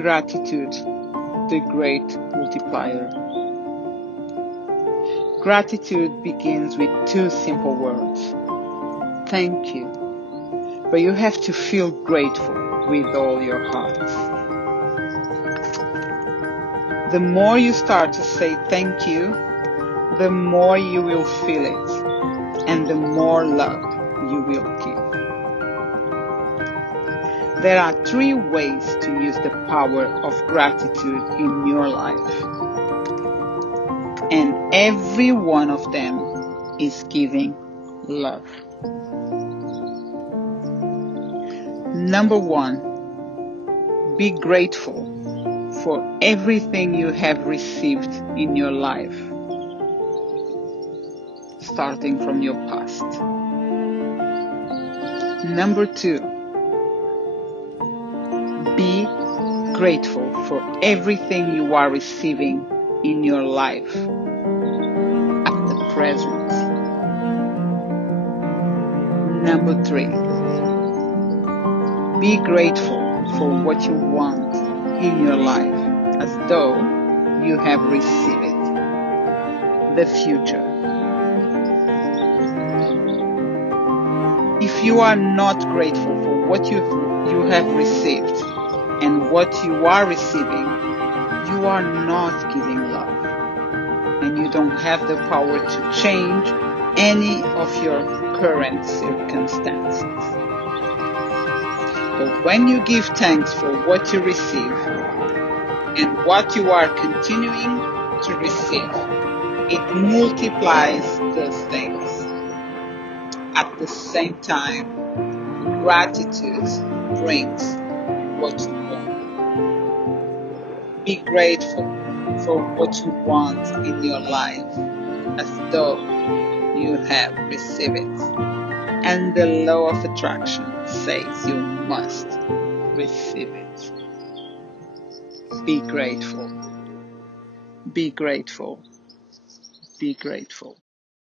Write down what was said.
Gratitude, the great multiplier. Gratitude begins with two simple words. Thank you. But you have to feel grateful with all your heart. The more you start to say thank you, the more you will feel it, and the more love you will give. There are three ways to use the power of gratitude in your life. And every one of them is giving love. Number one, be grateful for everything you have received in your life, starting from your past. Number two, be grateful for everything you are receiving in your life at the present. Number three, be grateful for what you want in your life as though you have received it, the future. If you are not grateful for what you have received and what you are receiving, you are not giving love, and you don't have the power to change any of your current circumstances. But when you give thanks for what you receive and what you are continuing to receive, it multiplies those things. At the same time, gratitude brings what you want. Be grateful for what you want in your life as though you have received it. And the law of attraction says you must receive it. Be grateful. Be grateful. Be grateful.